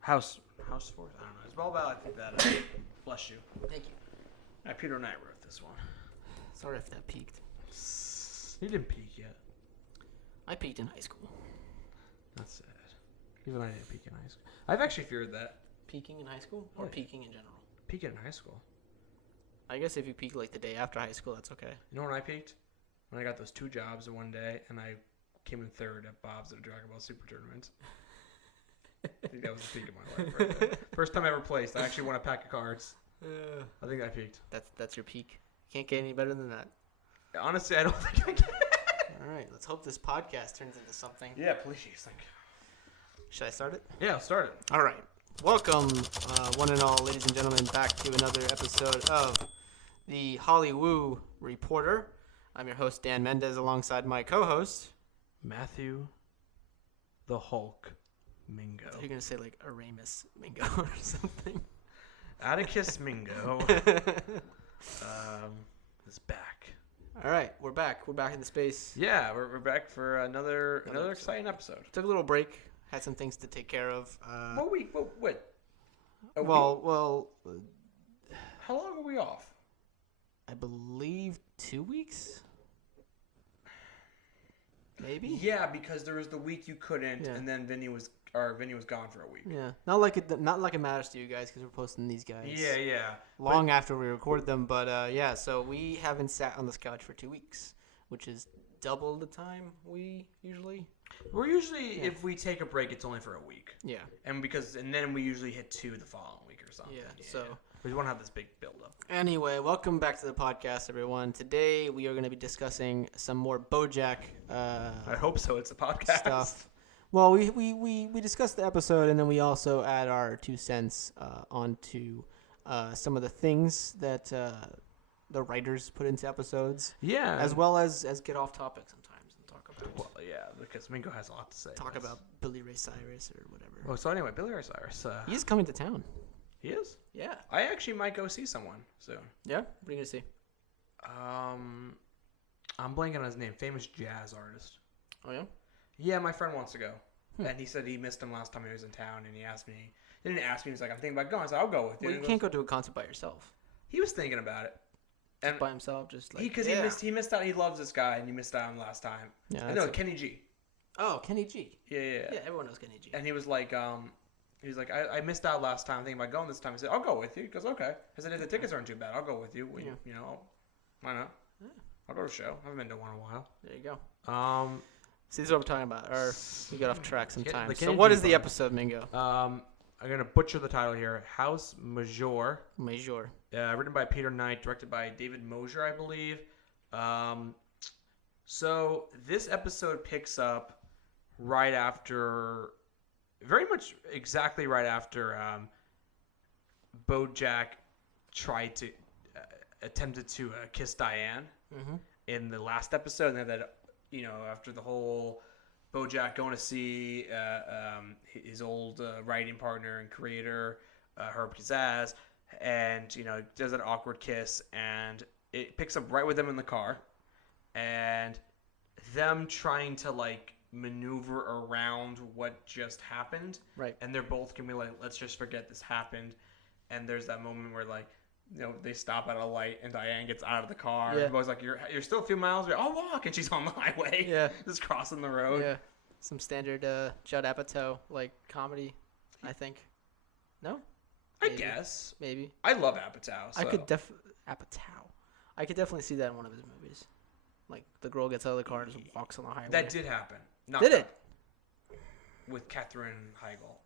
House fourth. I don't know. It's all about that. Bless you. Thank you. Peter and I wrote this one. Sorry if that peaked. He didn't peak yet. I peaked in high school. That's sad. Even I didn't peak in high school. I've actually feared that. Peaking in high school or Yeah. peaking in general? Peaking in high school. I guess if you peak like the day after high school, that's okay. You know when I peaked? When I got those 2 jobs in one day, and I came in third at Bob's at a Dragon Ball Super tournament. I think that was the peak of my life. Right there. First time I ever placed. I actually won a pack of cards. I think I peaked. That's your peak. Can't get any better than that. Honestly, I don't think I can. All right, let's hope this podcast turns into something. Yeah, please. Should I start it? Yeah, I'll start it. All right. Welcome, one and all, ladies and gentlemen, back to another episode of the Hollywoo Reporter. I'm your host, Dan Mendez, alongside my co-host, Matthew the Hulk Mingo. I thought you were going to say like Aramis Mingo or something. Atticus Mingo is back. All right, we're back. We're back in the space. Yeah, we're back for another exciting episode. Took a little break. Had some things to take care of. What week? What? Well, How long are we off? I believe 2 weeks. Maybe. Yeah, because there was the week you couldn't, Yeah. and then Vinny was gone for a week. Yeah, not like it matters to you guys because we're posting these guys. Yeah. Long after we recorded them, but yeah. So we haven't sat on this couch for 2 weeks, which is double the time we usually. We're usually, if we take a break, it's only for a week. Yeah. And then we usually hit 2 the following week or something. Yeah. So we want to have this big build up. anyway, welcome back to the podcast, everyone. Today we are going to be discussing some more BoJack. I hope so. It's a podcast. Stuff. Well, we discussed the episode, and then we also add our 2 cents onto some of the things that the writers put into episodes. Yeah. As well as get off topic sometimes and talk about. Well, yeah, because Mingo has a lot to say. Talk about Billy Ray Cyrus or whatever. Oh, so anyway, Billy Ray Cyrus. He's coming to town. He is? Yeah. I actually might go see someone soon. Yeah? What are you going to see? I'm blanking on his name. Famous jazz artist. Oh, yeah? Yeah, my friend wants to go. And he said he missed him last time he was in town, and he didn't ask me, he was like, I'm thinking about going. I said, I'll go with you. Well, you can't go to a concert by yourself. He was thinking about it. And By himself, just like... Because he missed out. He loves this guy, and he missed out on him last time. Yeah, No, Kenny G. Oh, Kenny G. Yeah. Yeah, everyone knows Kenny G. And he was like, I missed out last time. I'm thinking about going this time. He said, I'll go with you. He goes, okay. I said, if the tickets aren't too bad, I'll go with you. Yeah. Why not? Yeah. I'll go to a show. I haven't been to one in a while. There you go. See, this is what I'm talking about. Or we got off track sometimes. So Kenny what G is the one. episode, Mingo? I'm going to butcher the title here. House Majeure. Majeure. Written by Peter Knight, directed by David Majeure, I believe. So this episode picks up right after, very much exactly right after BoJack attempted to kiss Diane in the last episode, and then after the whole BoJack going to see his old writing partner and creator, Herb Kazzas, and does an awkward kiss, and it picks up right with them in the car, and them trying to maneuver around what just happened, right? And they're both gonna be like, let's just forget this happened. And there's that moment where they stop at a light, and Diane gets out of the car. Yeah. And Bo's like, you're still a few miles away. I'll walk, and she's on the highway. Yeah, just crossing the road. Yeah, some standard Judd Apatow comedy, I think. No, I guess maybe. I love Apatow. So. I could definitely see that in one of his movies. Like the girl gets out of the car and just walks on the highway. That did happen. Did it? With Katherine Heigl.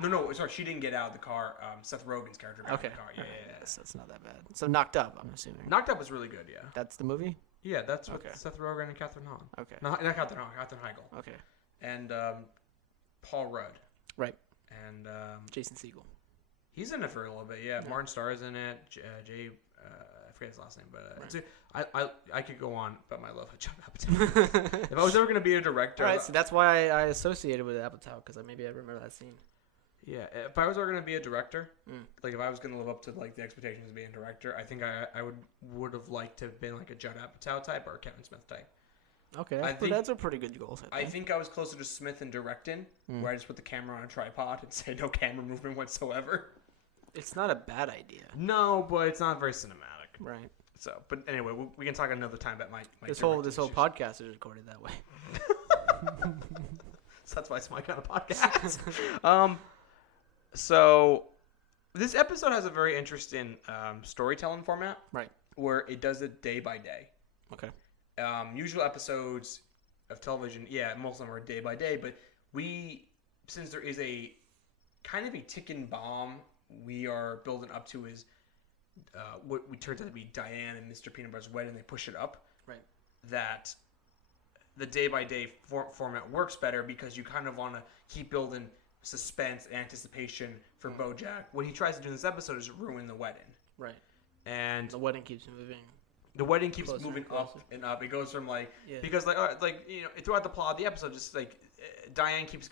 No, sorry, she didn't get out of the car. Seth Rogen's character got out of the car. Yeah. So it's not that bad. So Knocked Up, I'm assuming. Knocked Up was really good, yeah. That's the movie? Yeah, that's with Seth Rogen and Katherine Hahn. Okay. Not Katherine Hahn, Katherine Heigl. Okay. And Paul Rudd. Right. And Jason Segel. He's in it for a little bit, yeah. Martin Starr is in it. Jay, I forget his last name, but I could go on about my love of Judd Apatow. If I was ever going to be a director... All right, so that's why I associated with Apatow, because maybe I remember that scene. Yeah, if I was ever going to be a director, if I was going to live up to the expectations of being a director, I think I would have liked to have been a Judd Apatow type or a Kevin Smith type. Okay, that's a pretty good goal. I think I was closer to Smith in directing, where I just put the camera on a tripod and say no camera movement whatsoever. It's not a bad idea. No, but it's not very cinematic. Right. So, but anyway, we can talk another time about my this whole podcast is recorded that way. So that's why it's my kind of podcast. So this episode has a very interesting storytelling format. Right. Where it does it day by day. Okay. Usual episodes of television, most of them are day by day, but since there is a kind of a ticking bomb we are building up to is what we turned out to be Diane and Mr. Peanutbutters' wedding. They push it up. Right. That the day-by-day format works better because you kind of want to keep building suspense and anticipation for BoJack. What he tries to do in this episode is ruin the wedding. Right. And the wedding keeps moving. The wedding keeps moving up and up. It goes from because throughout the plot of the episode, just like Diane keeps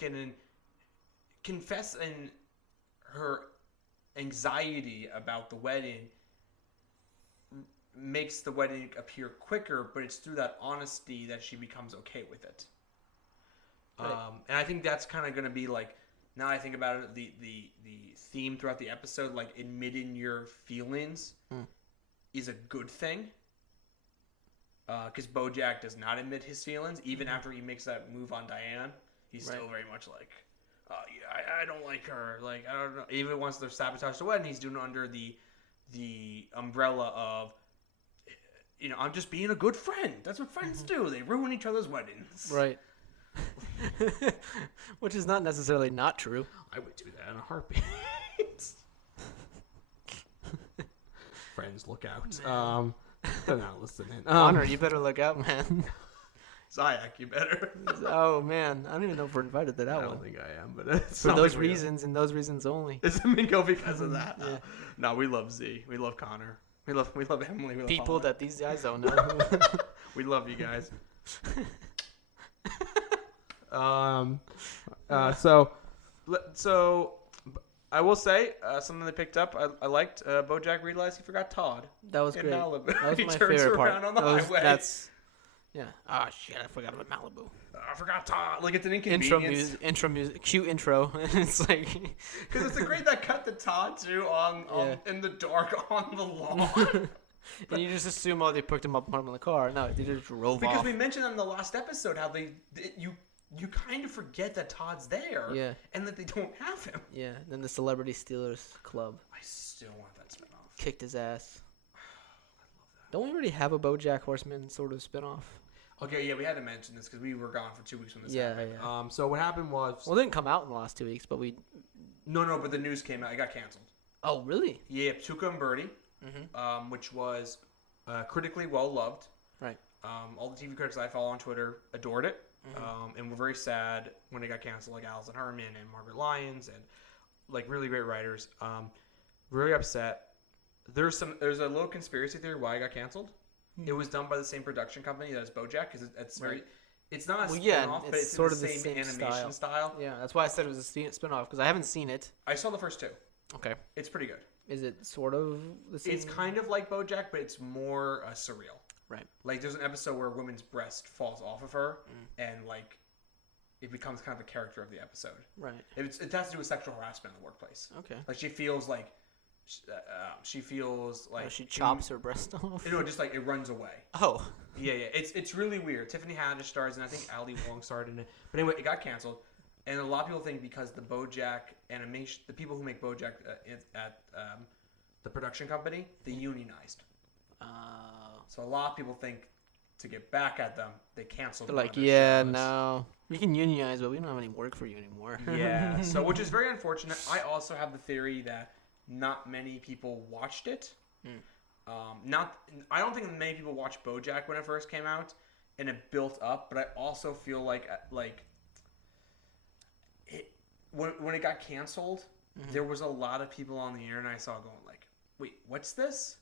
confessing her anxiety about the wedding makes the wedding appear quicker, but it's through that honesty that she becomes okay with it. Right. And I think that's kind of going to be like, now I think about it, the theme throughout the episode, like admitting your feelings is a good thing. Because BoJack does not admit his feelings, even after he makes that move on Diane. He's still very much like, I don't like her. Like, I don't know. Even once they're sabotaged the wedding, he's doing it under the umbrella of, I'm just being a good friend. That's what friends do. They ruin each other's weddings. Right. Which is not necessarily not true. I would do that in a heartbeat. Friends, look out. They're not listening. Connor, you better look out, man. Zayak, you better. Oh, man. I don't even know if we're invited to that one. I don't think I am, but it's for those reasons and those reasons only. Is Mingo because of that? Yeah. No, we love Z. We love Connor. We love Emily. We love people Paula. that these guys don't know. We love you guys. So I will say something they picked up. I liked BoJack realized he forgot Todd. That was great. Malibu. That was he my turns favorite around part. on the highway. Yeah. Oh shit! I forgot about Malibu. I forgot Todd. Like it's an inconvenience. Intro music, cute intro. It's like because it's a great that cut to Todd too on in the dark on the lawn. And you just assume they picked him up and put him in the car. No, they just drove off. Because we mentioned in the last episode how you kind of forget that Todd's there. Yeah. And that they don't have him. Yeah. And then the Celebrity Stealers Club. I still want that spinoff. Kicked his ass. I love that. Don't we already have a BoJack Horseman sort of spinoff? Okay, yeah, we had to mention this because we were gone for 2 weeks when this happened. Yeah. So what happened was... Well, it didn't come out in the last 2 weeks, but we... No, but the news came out. It got canceled. Oh, really? Yeah, Tuca and Birdie, which was critically well-loved. Right. All the TV critics I follow on Twitter adored it. And were very sad when it got canceled, like Alison Herman and Margaret Lyons and like really great writers. Really upset. There's a little conspiracy theory why it got canceled. It was done by the same production company as BoJack because it's very. It's not a spin-off, but it's sort of the same animation style. Yeah, that's why I said it was a spin-off because I haven't seen it. I saw the first 2. Okay. It's pretty good. Is it sort of the same? It's kind of like BoJack, but it's more surreal. Right. Like there's an episode where a woman's breast falls off of her, and like it becomes kind of a character of the episode. Right. It has to do with sexual harassment in the workplace. Okay. Like she feels like she chops her breast off. Just like it runs away. Oh. Yeah. It's really weird. Tiffany Haddish stars, and I think Ali Wong starred in it. But anyway, it got canceled, and a lot of people think because the BoJack animation, the people who make BoJack at the production company, they unionized. So a lot of people think to get back at them, they canceled. They're like, no, we can unionize, but we don't have any work for you anymore. Yeah. So which is very unfortunate. I also have the theory that not many people watched it. I don't think many people watched BoJack when it first came out, and it built up. But I also feel like it when it got canceled, there was a lot of people on the internet I saw going like, "Wait, what's this?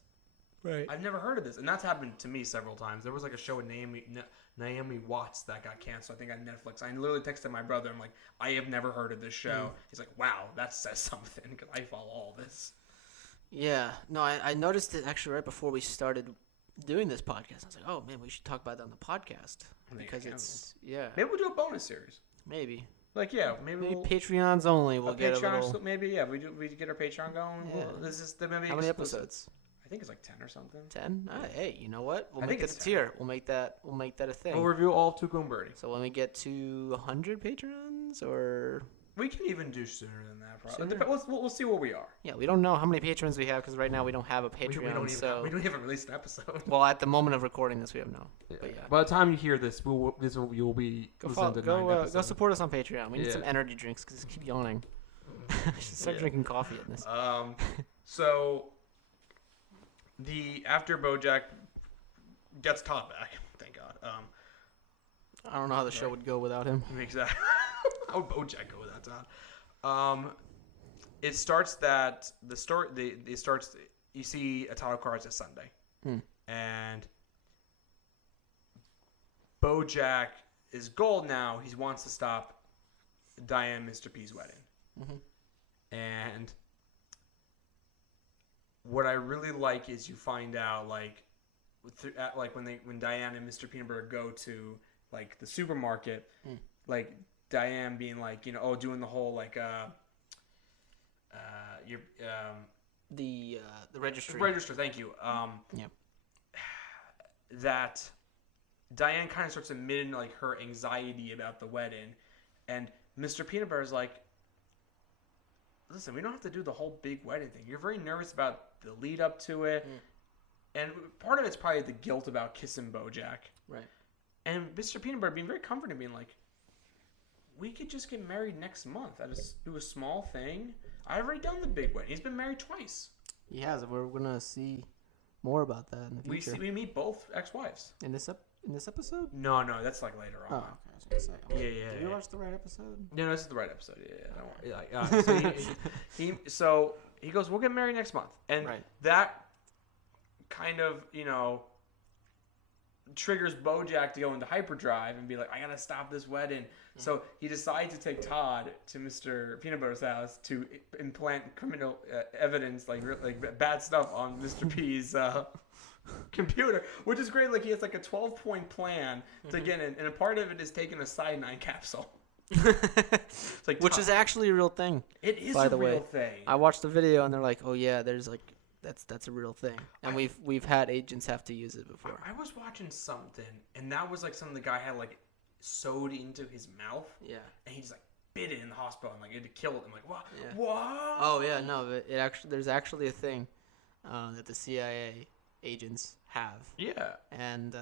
Right. I've never heard of this." And that's happened to me several times. There was like a show with Naomi Watts that got canceled, I think on Netflix. I literally texted my brother. I'm like, I have never heard of this show. He's like, wow, that says something because I follow all this. Yeah. No, I noticed it actually right before we started doing this podcast. I was like, oh, man, we should talk about that on the podcast. because it's Maybe we'll do a bonus series. Maybe. Like maybe Patreons only. We'll get Patreon, a little. Maybe we get our Patreon going. Yeah. Maybe how many episodes? I think it's like 10 or something. 10? Hey, you know what? We'll make it a tier. We'll make that a thing. We'll review all of Tuco Birdie. So when we get to 100 patrons, or we can even do sooner than that. Probably. We'll see where we are. Yeah, we don't know how many patrons we have because right now we don't have a Patreon. We don't even release an episode. Well, at the moment of recording this, we have no. Yeah. But yeah. By the time you hear this, you'll be go support us on Patreon. We need some energy drinks because I keep yawning. I should start drinking coffee in this. So. After BoJack gets Todd back, thank God. I don't know how the show would go without him. Exactly. How would BoJack go without Todd? It starts that the story. It starts. You see a title card as Sunday, and BoJack's goal now. He wants to stop Diane and Mr. P's wedding, and. What I really like is you find out when Diane and Mr. Peanutbutter go to like the supermarket, like Diane being like doing the whole like the registry. Register, thank you. That Diane kind of starts admitting like her anxiety about the wedding, and Mr. Peanutbutter is like, listen, we don't have to do the whole big wedding thing. You're very nervous about the lead up to it. And part of it's probably the guilt about kissing BoJack. Right. And Mr. Peanutbutter being very comforting, being like, we could just get married next month. Do a small thing. I've already done the big wedding. He's been married twice. He has. We're going to see more about that in the future. We meet both ex-wives. In this episode? No, that's like later on. Oh, okay. I was going to say. Yeah. Did you watch the right episode? No, this is the right episode. Yeah. Don't worry. So he goes, we'll get married next month. And that kind of, triggers BoJack to go into hyperdrive and be like, I got to stop this wedding. So he decides to take Todd to Mr. Peanutbutter's house to implant criminal evidence, like bad stuff on Mr. P's computer, which is great. Like he has like a 12-point plan to get in, and a part of it is taking a cyanide capsule. It's like which is actually a real thing. It is a real thing. I watched the video and they're like, oh yeah, there's like that's a real thing, and we've had agents have to use it before. I was watching something, and that was like something the guy had like sewed into his mouth. Yeah, and he just like bit it in the hospital and like it killed him. Like what? Yeah. What? Oh yeah, no, there's actually a thing that the CIA agents have. Yeah, and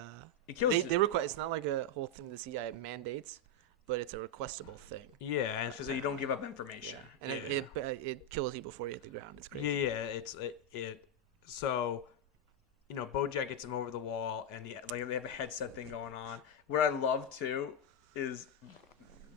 it kills. They request. It's not like a whole thing the CIA mandates, but it's a requestable thing. Yeah, and it's because you don't give up information. Yeah. And it kills you before you hit the ground. It's crazy. Yeah. So, BoJack gets him over the wall, and they have a headset thing going on. What I love too is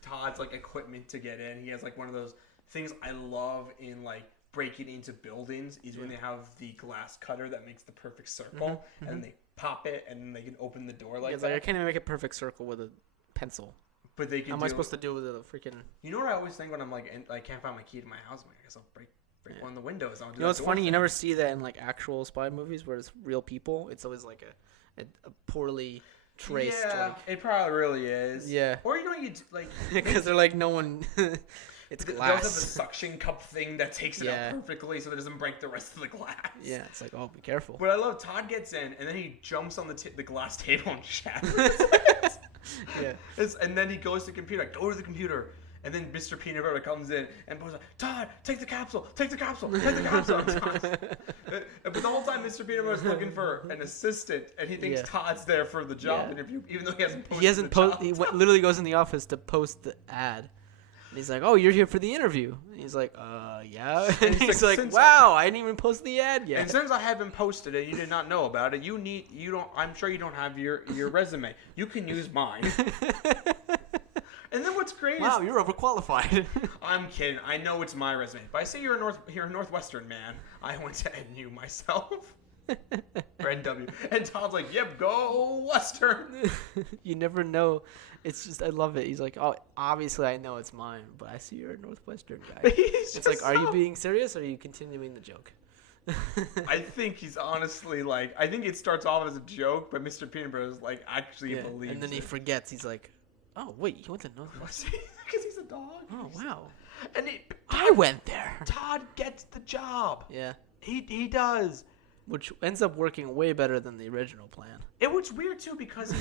Todd's like equipment to get in. He has like one of those things I love in like breaking into buildings is when they have the glass cutter that makes the perfect circle, and then they pop it, and then they can open the door like that. Like I can't even make a perfect circle with a pencil. But they can. How am I supposed to do with a freaking? You know what I always think when I'm like, I can't find my key to my house. I'm like, I guess I'll break one of the windows. You know what's funny? You never see that in like actual spy movies where it's real people. It's always like a poorly traced. Yeah, it probably really is. Yeah. Or you like because they're like no one. It's glass. They also have the suction cup thing that takes it out perfectly so that it doesn't break the rest of the glass. Yeah, it's like, oh, be careful. But I love Todd gets in, and then he jumps on the glass table and shatters Yeah. And then he goes to the computer. Like, go to the computer. And then Mr. Peanutbutter comes in and goes like, Todd, take the capsule. Take the capsule. Take the capsule. But the whole time, Mr. Peanutbutter's looking for an assistant, and he thinks Todd's there for the job interview, even though he hasn't posted He literally goes in the office to post the ad. And he's like, oh, you're here for the interview. And he's like, yeah. And he's like, wow, I didn't even post the ad yet. And since I haven't posted it, you did not know about it. I'm sure you don't have your resume. You can use mine. And then what's great is... Wow, you're overqualified. I'm kidding. I know it's my resume. But I say you're a Northwestern man. I went to NU myself. Or NW. And Todd's like, yep, go Western. You never know. It's just, I love it. He's like, oh, obviously I know it's mine, but I see you're a Northwestern guy. It's like, are you being serious or are you continuing the joke? I think he's honestly like, I think it starts off as a joke, but Mr. Peanut Butter is like actually believes and then he forgets. He's like, oh, wait, you went to Northwest? Because he's a dog. Oh, wow. And I went there. Todd gets the job. Yeah. He does. Which ends up working way better than the original plan. It was weird, too, because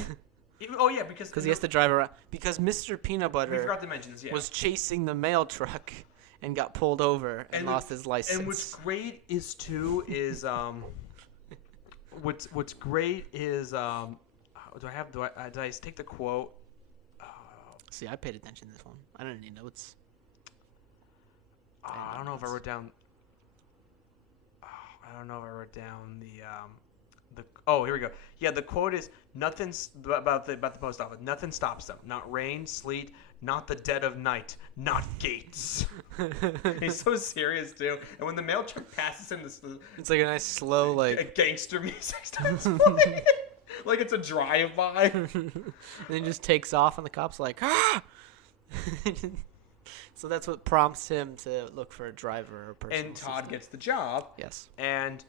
because he has to drive around. Because Mr. Peanut Butter we forgot to mention this, was chasing the mail truck and got pulled over and lost his license. And what's great is what's great is did I take the quote? See, I paid attention to this one. I don't need notes. I don't know if I wrote down. I don't know if I wrote down the. Oh, here we go. Yeah, the quote is nothing's about the post office. Nothing stops them. Not rain, sleet, not the dead of night, not gates. He's so serious too. And when the mail truck passes him, it's like a nice slow a gangster music starts playing. Like it's a drive-by. And he just takes off, and the cop's like, ah! So that's what prompts him to look for a driver or person. And Todd gets the job. Yes. And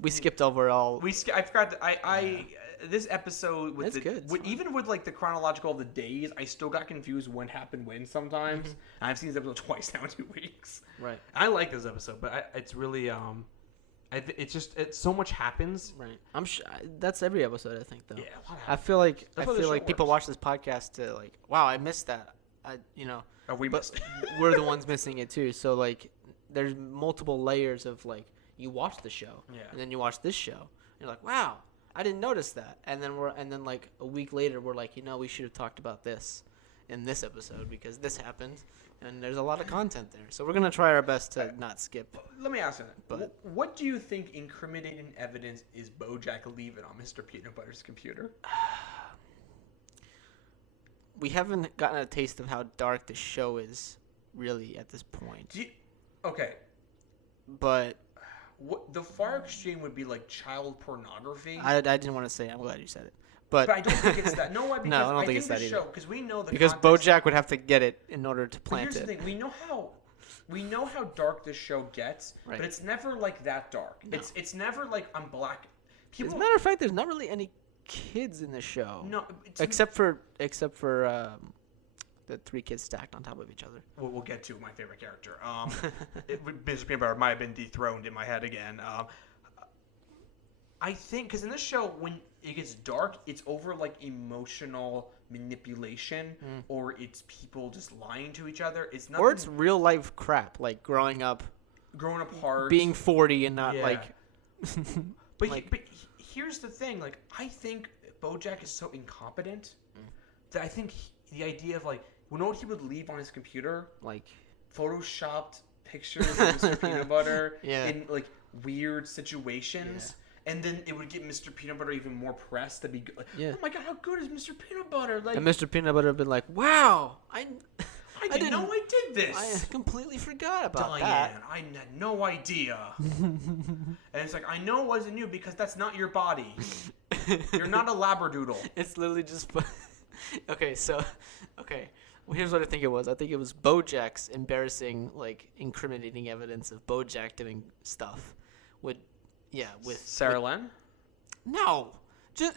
we skipped over all. I forgot that this episode with even with like the chronological of the days, I still got confused when happened when sometimes. Mm-hmm. I've seen this episode twice now in 2 weeks. Right. I like this episode, but it's really it's so much happens. Right. I'm sure that's every episode. I think though. Yeah. I feel like people watch this podcast to like, wow, I missed that. Missed it. We're the ones missing it too. So like, there's multiple layers of like, you watch the show, and then you watch this show, and you're like, wow, I didn't notice that. And then like a week later, we're like, we should have talked about this in this episode because this happened, and there's a lot of content there. So we're gonna try our best to not skip. Let me ask you that. But what do you think incriminating evidence is BoJack leaving on Mr. Peanut Butter's computer? We haven't gotten a taste of how dark the show is, really, at this point. Okay. But the far extreme would be like child pornography. I didn't want to say it. I'm glad you said it. But I don't think it's that. No, because no, I don't think it's that either. Because we know because BoJack would have to get it in order to plant it. Here's the thing: we know how dark this show gets, right. But it's never like that dark. No. It's never like I'm black. As a matter of fact, there's not really any kids in the show. No, except for the 3 kids stacked on top of each other. We'll get to my favorite character. Mr. Peanut Butter might have been dethroned in my head again. I think because in this show, when it gets dark, it's over like emotional manipulation, or it's people just lying to each other. It's not, or it's real life crap, like growing apart, being 40, and not like. But here's the thing: like, I think BoJack is so incompetent that I think the idea of like, what he would leave on his computer, like photoshopped pictures of Mr. Peanut Butter in like weird situations. And then it would get Mr. Peanut Butter even more pressed to be like, oh my god, how good is Mr. Peanut Butter? Like, and Mr. Peanut Butter would have been like, wow, I didn't know I did this. I completely forgot about Diane, that. I had no idea. And it's like, I know it wasn't you because that's not your body. You're not a labradoodle. It's literally just... Okay. Well, here's what I think it was. I think it was BoJack's embarrassing, like, incriminating evidence of BoJack doing stuff with Sarah Lynn? No. Just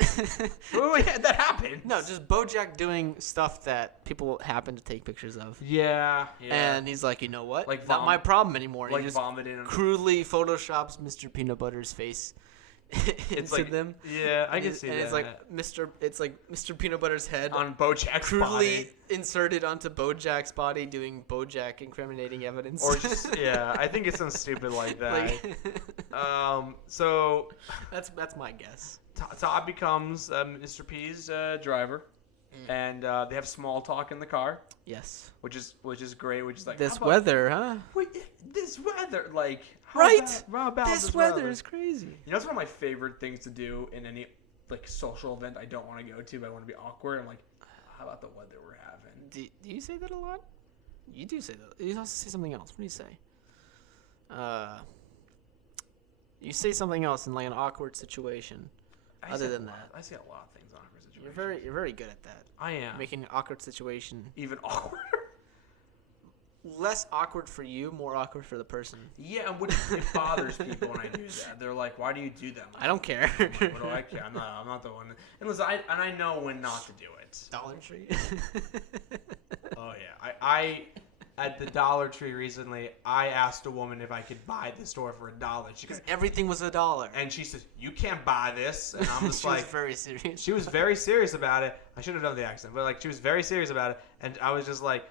wait, that happened. No, just BoJack doing stuff that people happen to take pictures of. Yeah. And he's like, you know what? Like not my problem anymore. Like he just vomiting. Crudely photoshops Mr. Peanut Butter's face into like, them. Yeah, I can see and that. And it's like Mr. Peanut Butter's head on BoJack's crudely body. Inserted onto BoJack's body, doing BoJack incriminating evidence. Or just I think it's something stupid like that. So that's my guess. Todd becomes Mr. P's driver, and they have small talk in the car. Yes, which is great. Which is like this weather, huh? Wait, this weather, like how about this weather is crazy. You know, it's one of my favorite things to do in any like social event I don't want to go to, but I want to be awkward. I'm like, how about the weather we're having? Do you say that a lot? You do say that. You also say something else. What do you say? You say something else in like an awkward situation. Other than that, I say a lot of things in awkward situations. You're very good at that. I am making an awkward situation even awkward. less awkward for you, more awkward for the person. Yeah, and it bothers people when I do that. They're like, "Why do you do that?" I don't care. What do I care? I'm not the one. And listen, I know when not to do it. Dollar Tree. Oh yeah, I at the Dollar Tree recently, I asked a woman if I could buy the store for $1. She goes, everything was $1. and she says, "You can't buy this." And I'm just she like, was very serious. she was very serious about it. I should have done the accent, but like she was very serious about it, and I was like,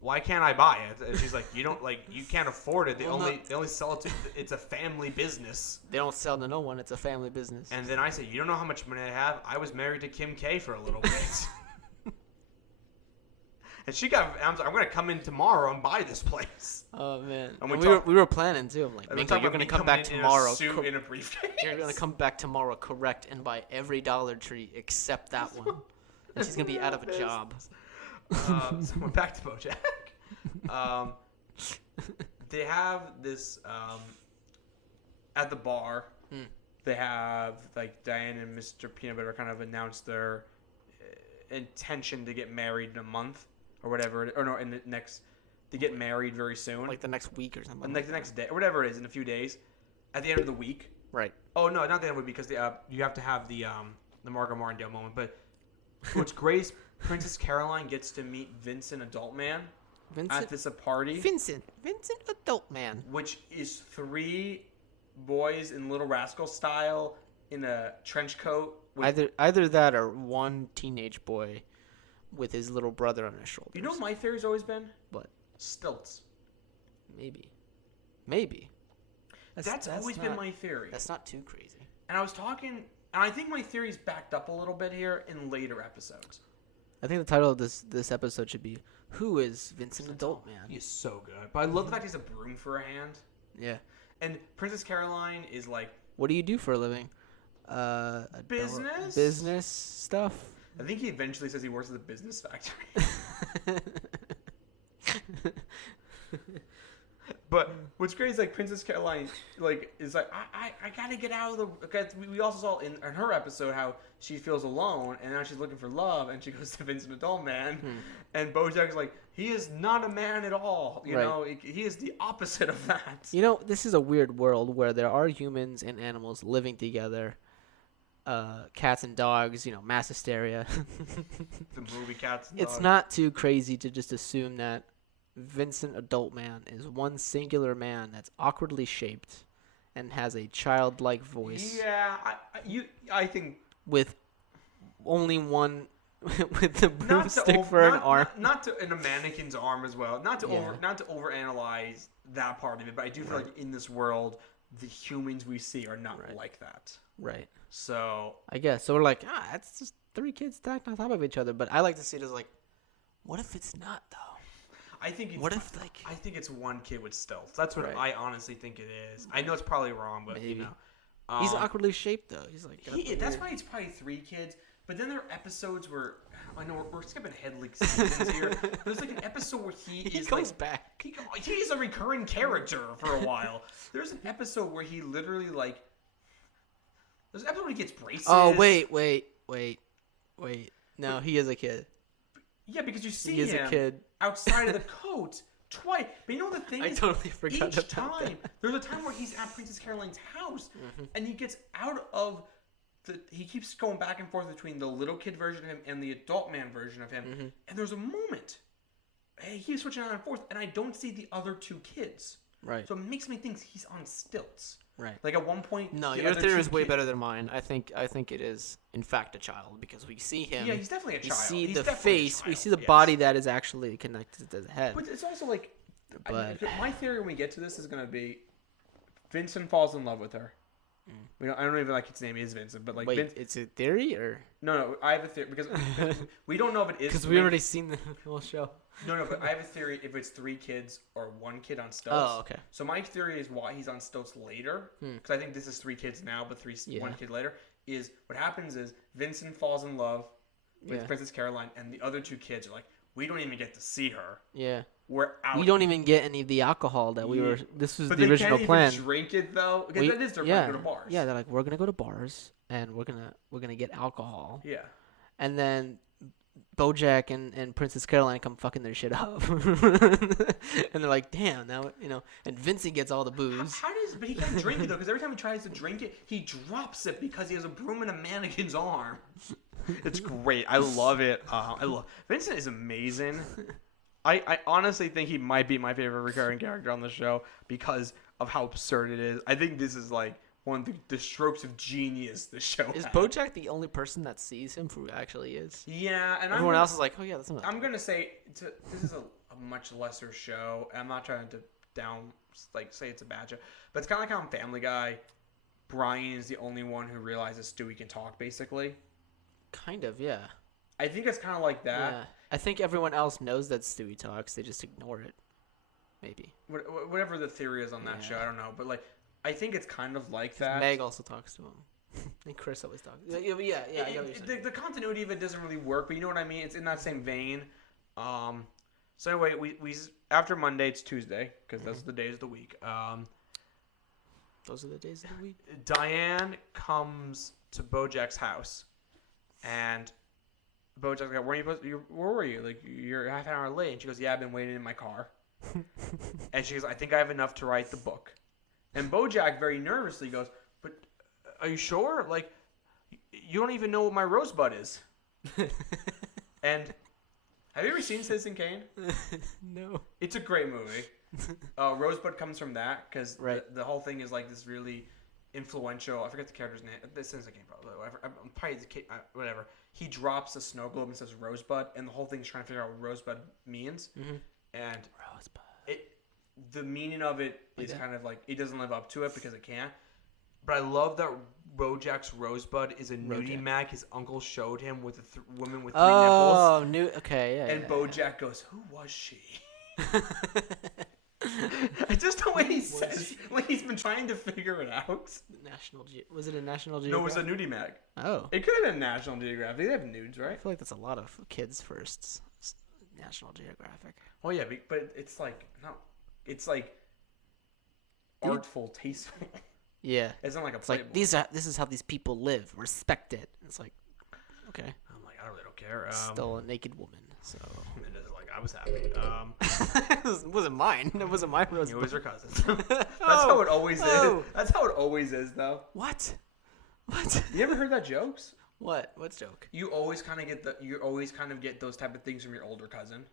why can't I buy it? And she's like, you can't afford it. They only sell it to, it's a family business. They don't sell to no one. It's a family business. And then I said, you don't know how much money I have. I was married to Kim K for a little bit. And I'm going to come in tomorrow and buy this place. Oh man. And we were planning too. I'm like, Minko, you're going to come back tomorrow. In a suit, in a briefcase. You're going to come back tomorrow correct and buy every Dollar Tree except that one. And she's going to be out of a job. So we're back to BoJack. They have this at the bar. They have like Diane and Mr. Peanutbutter kind of announced their intention to get married in a month or whatever, or no, to get married very soon, like the next week or something. Like the next day, or whatever it is, in a few days, at the end of the week. Right. Oh no, not the end of the week because you have to have the Margot Martindale moment. But what's great is Princess Caroline gets to meet Vincent Adult Man at this party. Vincent Adult Man, which is 3 boys in Little Rascal style in a trench coat. Either that or one teenage boy with his little brother on his shoulders. You know what my theory's always been? What? Stilts. Maybe. That's always been my theory. That's not too crazy. And I was talking, and I think my theory's backed up a little bit here in later episodes. I think the title of this episode should be, Who is Vincent Adult Man? He is so good. But I love the fact he has a broom for a hand. Yeah. And Princess Caroline is like... What do you do for a living? Business stuff? I think he eventually says he works at the business factory. But what's great is like Princess Caroline is like I gotta get out of the. Because we also saw in her episode how she feels alone and now she's looking for love and she goes to Vincent Adult Man, and BoJack's like, he is not a man at all. You know, he is the opposite of that. You know, this is a weird world where there are humans and animals living together. Cats and dogs, mass hysteria. The movie Cats and Dogs. It's not too crazy to just assume that Vincent Adult Man is one singular man that's awkwardly shaped and has a childlike voice. Yeah, I think with only one with the broomstick for an arm. Not in a mannequin's arm as well. Not to overanalyze that part of it, but I do feel like in this world, the humans we see are not like that. Right. So I guess we're like, it's just 3 kids stacked on top of each other. But I like to see it as like, what if it's not though? I think it's, I think it's one kid with stilts. That's what I honestly think it is. I know it's probably wrong, but maybe. He's awkwardly shaped though. He's like that's why it's probably 3 kids. But then there are episodes where I know we're skipping ahead like seasons here. There's like an episode where he goes back. He's a recurring character for a while. There's an episode where he literally there's an episode where he gets braces. Oh wait. No, he is a kid. Yeah, because you see he is him a kid. outside of the coat twice. But you know the thing I totally forgot each time. There's a time where he's at Princess Caroline's house, and he gets out of he keeps going back and forth between the little kid version of him and the adult man version of him. And there's a moment he keeps switching out and forth, and I don't see the other 2 kids. Right. So it makes me think he's on stilts. Right. Like at one point. No, your theory is way better than mine. I think it is in fact a child because we see him. Yeah, he's definitely a child. We see the face. We see the body that is actually connected to the head. But it's also like. My theory when we get to this is going to be, Vincent falls in love with her. I don't even like his name is Vincent, but like. Wait, it's a theory or? No, I have a theory because we don't know if it is. Because we already seen the whole show. No, but I have a theory if it's 3 kids or 1 kid on stilts. Oh, okay. So my theory is why he's on stilts later, because I think this is 3 kids now, but 1 kid later, is what happens is Vincent falls in love with Princess Caroline, and the other 2 kids are like, we don't even get to see her. Yeah. We're out. We don't even get any of the alcohol that we were. This was but the original plan. But they can't even drink it though, because that is their plan to go to bars. Yeah, they're like, we're gonna go to bars and we're gonna get alcohol. Yeah. And then BoJack and Princess Caroline come fucking their shit up, and they're like, "Damn, now And Vincent gets all the booze. But he can't drink it though, because every time he tries to drink it, he drops it because he has a broom in a mannequin's arm. It's great. I love it. Vincent is amazing. I honestly think he might be my favorite recurring character on the show because of how absurd it is. I think this is like one of the strokes of genius the show Is has. BoJack the only person that sees him for who he actually is? Yeah, and everyone else is like, oh yeah, that's not. I'm gonna say this is a much lesser show. I'm not trying to say it's a bad show, but it's kind of like how on Family Guy, Brian is the only one who realizes Stewie can talk, basically. Kind of, yeah. I think it's kind of like that. Yeah. I think everyone else knows that Stewie talks. They just ignore it. Maybe. Whatever the theory is on that show, I don't know, but like. I think it's kind of like that. Meg also talks to him. And Chris always talks. Yeah, I get what you're saying. The continuity of it doesn't really work, but you know what I mean? It's in that same vein. So anyway, we after Monday, it's Tuesday, because those are the days of the week. Those are the days of the week? Diane comes to BoJack's house, and BoJack's like, where were you? Like, you're half an hour late. And she goes, yeah, I've been waiting in my car. And she goes, I think I have enough to write the book. And BoJack very nervously goes, but are you sure? Like, you don't even know what my rosebud is. And have you ever seen Citizen Kane? No. It's a great movie. Rosebud comes from that because the whole thing is like this really influential. I forget the character's name. Citizen Kane, probably. I'm probably the kid. Whatever. He drops a snow globe and says Rosebud, and the whole thing's trying to figure out what Rosebud means. Mm-hmm. And Rosebud. The meaning of it is kind of like it doesn't live up to it because it can't. But I love that BoJack's Rosebud is a nudie mag his uncle showed him with a woman with 3 nipples. Oh, okay, yeah. And BoJack goes, "Who was she?" Just the way he says, like he's been trying to figure it out. Was it a National Geographic? No, it was a nudie mag. Oh, it could have been National Geographic. They have nudes, right? I feel like that's a lot of kids' firsts. National Geographic. Oh yeah, but it's like no. It's like artful, tasteful. Yeah. It's not like a Playboy. Like this is how these people live. Respect it. It's like, okay. I'm like, I really don't care. Still a naked woman, so. And it's like, I was happy. It wasn't mine. It wasn't my rose. It was her cousin's. That's how it always is. That's how it always is, though. What? You ever heard that jokes? What? What's joke? You always kind of get those type of things from your older cousin.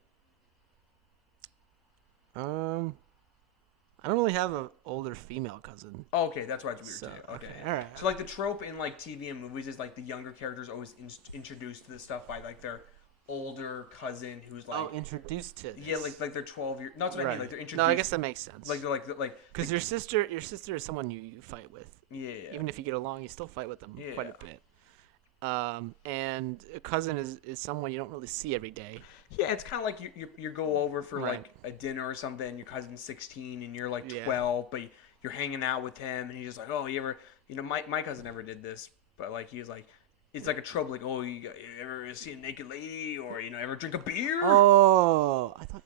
I don't really have an older female cousin. Oh, okay, that's why it's weird too. Okay, all right. So like the trope in like TV and movies is like the younger characters always introduced to this stuff by like their older cousin who's like introduced to this. Yeah, like they're 12 years. That's what I mean. Like they're introduced. No, I guess that makes sense. Like because your sister is someone you fight with. Yeah. Even if you get along, you still fight with them quite a bit. And a cousin is someone you don't really see every day. Yeah, it's kind of like you go over for like a dinner or something. And your cousin's 16 and you're like 12, but you're hanging out with him, and he's just like, oh, you ever, my cousin never did this, but like he was like, it's like a trope, like, oh, you ever see a naked lady, or ever drink a beer? Oh, I thought.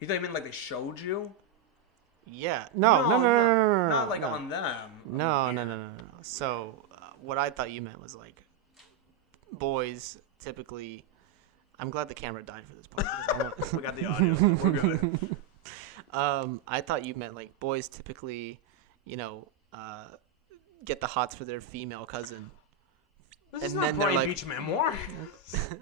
You thought you meant like they showed you? Yeah. No. Not like on them. No. So what I thought you meant was like boys typically. I'm glad the camera died for this part. We got the audio. We're good. I thought you meant like boys typically, get the hots for their female cousin. This is not Brian Beach Memoir.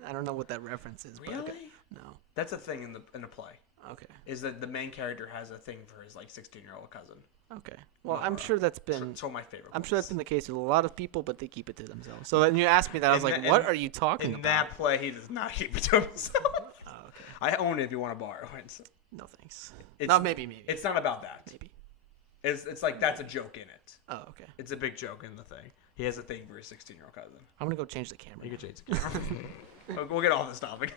I don't know what that reference is. Really? But okay. No. That's a thing in the play. Okay. Is that the main character has a thing for his like 16-year-old cousin. Okay. Well, I'm sure that's been. It's one of my favorite. I'm sure that's been the case with a lot of people, but they keep it to themselves. So when you asked me that, I was like, "What are you talking about?" In that play, he does not keep it to himself. Oh, okay. I own it if you want to borrow it. No thanks. No, maybe. It's not about that. Maybe. It's like that's a joke in it. Oh, okay. It's a big joke in the thing. He has a thing for his 16-year-old cousin. I'm gonna go change the camera. You can change the camera. We'll get off this topic.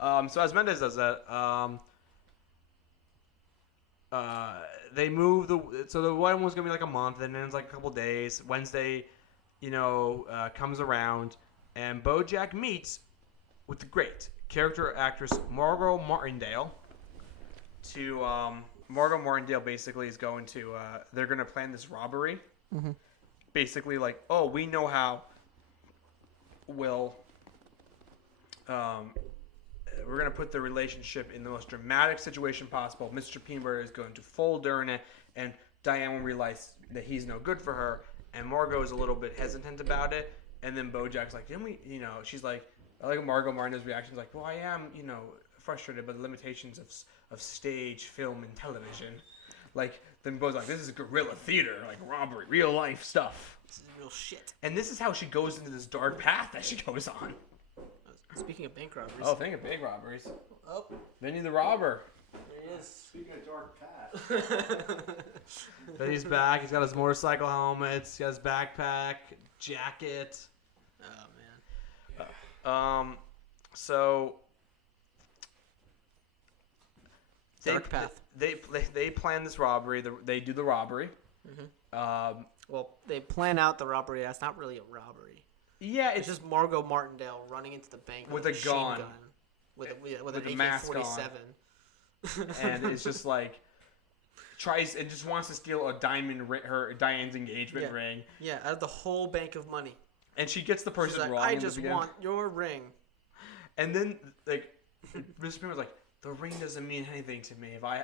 So as Mendez does that, they move so the one was gonna be like a month, and then it's like a couple days. Wednesday, comes around, and BoJack meets with the great character actress Margot Martindale. Margot Martindale basically is going to. They're gonna plan this robbery. Mm-hmm. Basically, like, oh, we know how Will we're going to put the relationship in the most dramatic situation possible. Mr. Peanutbutter is going to fold during it, and Diane will realize that he's no good for her, and Margot is a little bit hesitant about it, and then BoJack's like, didn't we, she's like, I like Margot Martin's reaction. She's like, well, I am, frustrated by the limitations of stage, film, and television. Like, then BoJack's like, this is guerrilla theater, like robbery, real life stuff. This is real shit. And this is how she goes into this dark path that she goes on. Speaking of bank robberies. Oh, think of bank robberies. Oh. Vinny the Robber. There he is. Speaking of dark path. Vinny's back. He's got his motorcycle helmet. He's got his backpack, jacket. Oh, man. So... Dark path. They plan this robbery. They do the robbery. Mm-hmm. Well, they plan out the robbery. That's not really a robbery. Yeah, it's just Margot Martindale running into the bank with a gun. With an AK-47. And it's just like just wants to steal a diamond ring, her Diane's engagement ring. Yeah, out of the whole bank of money. And she gets the person like, wrong. I just want your ring. And then like Mr. Pym was like, the ring doesn't mean anything to me if I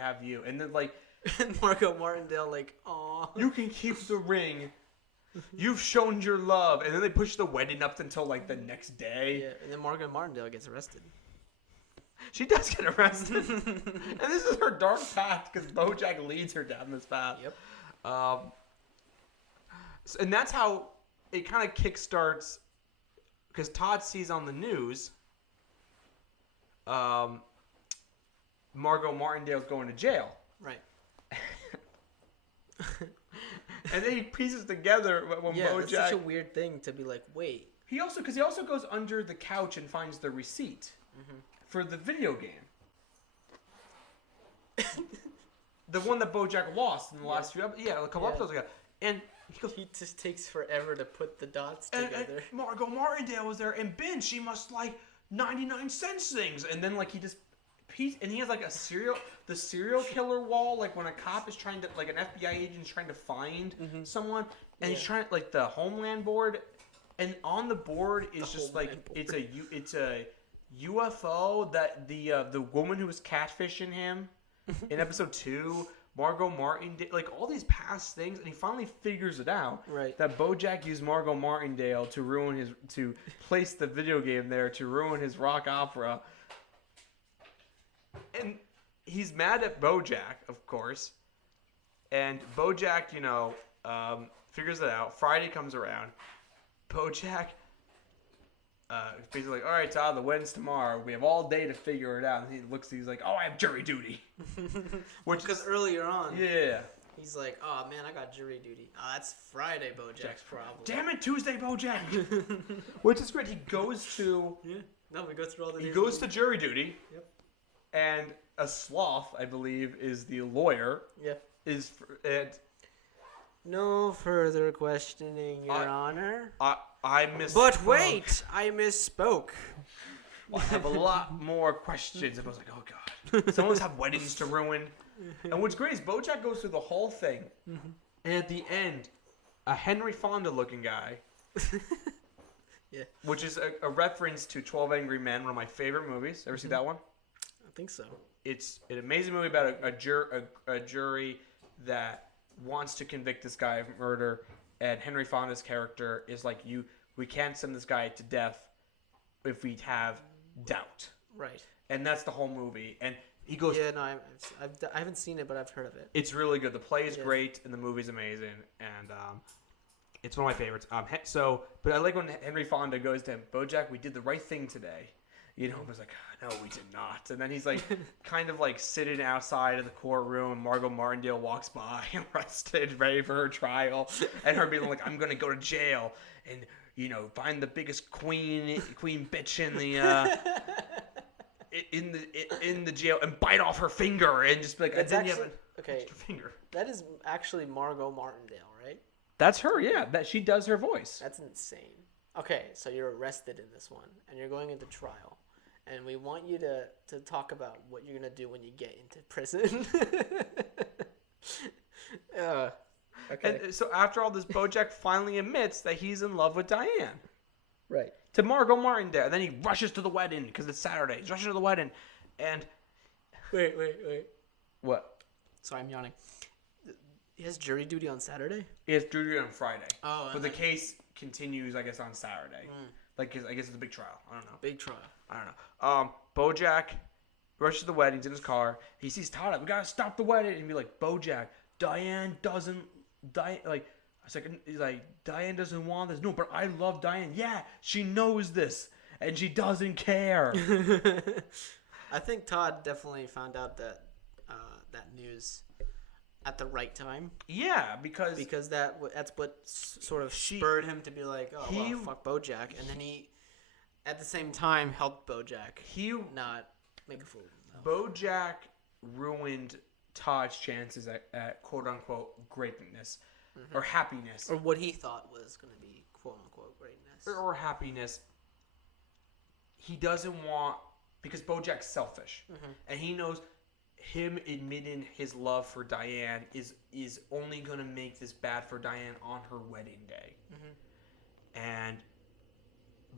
have you. And then like and Margot Martindale like, aw. You can keep the ring. You've shown your love. And then they push the wedding up until like the next day. Yeah, and then Margot Martindale gets arrested. She does get arrested. And this is her dark path because BoJack leads her down this path. Yep. And that's how it kind of kickstarts, because Todd sees on the news Margot Martindale's going to jail. Right. And then he pieces together when BoJack... it's such a weird thing to be like, wait. He also goes under the couch and finds the receipt for the video game. The one that BoJack lost in the last few episodes. Yeah, a couple episodes ago. And he just takes forever to put the dots together. And Margot Martindale was there, and Ben, she must like 99-cent things. And then like he just... And he has like the serial killer wall, like when a cop is trying to, like an FBI agent is trying to find someone, and he's trying, like the Homeland board, and on the board is just like it's a UFO that the woman who was catfishing him in episode 2, Margot Martindale, like all these past things, and he finally figures it out. Right. That BoJack used Margot Martindale to place the video game there to ruin his rock opera. And he's mad at BoJack, of course. And BoJack, figures it out. Friday comes around. BoJack basically like, all right, Todd, the wedding's tomorrow. We have all day to figure it out. And he's like, oh, I have jury duty. Because earlier on, yeah, he's like, oh, man, I got jury duty. Oh, that's Friday BoJack's problem. Damn it, Tuesday BoJack. Which is great. He goes to... Yeah. No, we go through all the... He goes to jury duty. Yep. And a sloth, I believe, is the lawyer. Yeah. No further questioning, Your Honor. I misspoke. But wait, I misspoke. Well, I have a lot more questions. And I was like, oh god, some of us have weddings to ruin. And what's great is BoJack goes through the whole thing, and at the end, a Henry Fonda-looking guy. Yeah. Which is a reference to 12 Angry Men, one of my favorite movies. Ever see that one? I think so. It's an amazing movie about a jury that wants to convict this guy of murder, and Henry Fonda's character is like, we can't send this guy to death if we have doubt. Right. And that's the whole movie. And he goes... Yeah, no, I haven't seen it, but I've heard of it. It's really good. The play is great, and the movie's amazing, and it's one of my favorites. But I like when Henry Fonda goes to him, BoJack, we did the right thing today. I was like, no, we did not. And then he's like, kind of like sitting outside of the courtroom, and Margot Martindale walks by, arrested, ready for her trial, and her being like, I'm gonna go to jail and find the biggest queen bitch in the jail and bite off her finger and just be like, That's and then actually, you have a finger. That is actually Margot Martindale, right? That's her, yeah. That she does her voice. That's insane. Okay, so you're arrested in this one, and you're going into trial. And we want you to talk about what you're going to do when you get into prison. Okay. And so after all this, BoJack finally admits that he's in love with Diane. Right. to Margot Martindale. And then he rushes to the wedding because it's Saturday. He's rushing to the wedding. And... Wait. What? Sorry, I'm yawning. He has jury duty on Saturday? He has jury duty on Friday. Oh. But the case continues, I guess, on Saturday. Like, I guess it's a big trial. I don't know. Big trial. I don't know. BoJack rushes to the wedding. He's in his car. He sees Todd. We gotta stop the wedding. And be like, BoJack, Diane doesn't... he's like, Diane doesn't want this. No, but I love Diane. Yeah, she knows this. And she doesn't care. I think Todd definitely found out that news at the right time. Yeah, because that's what sort of spurred him to be like, oh, well, fuck BoJack. And then he, at the same time, helped BoJack not make a fool of himself. BoJack ruined Todd's chances at quote-unquote greatness or happiness. Or what he thought was going to be quote-unquote greatness. Or happiness. He doesn't want... Because BoJack's selfish. And he knows him admitting his love for Diane is only going to make this bad for Diane on her wedding day. And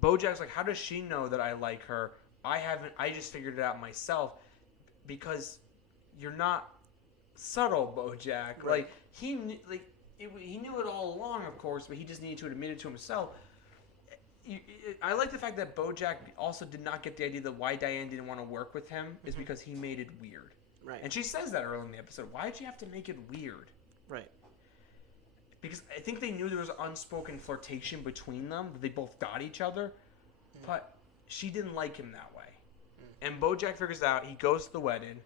BoJack's like, how does she know that I like her? I just figured it out myself. Because you're not subtle, BoJack. Right. He knew it all along, of course, but he just needed to admit it to himself. I like the fact that BoJack also did not get the idea that why Diane didn't want to work with him is because he made it weird. Right. And she says that early in the episode. Why did you have to make it weird? Right. Because I think they knew there was unspoken flirtation between them. That they both got each other. But she didn't like him that way. And BoJack figures out. He goes to the wedding.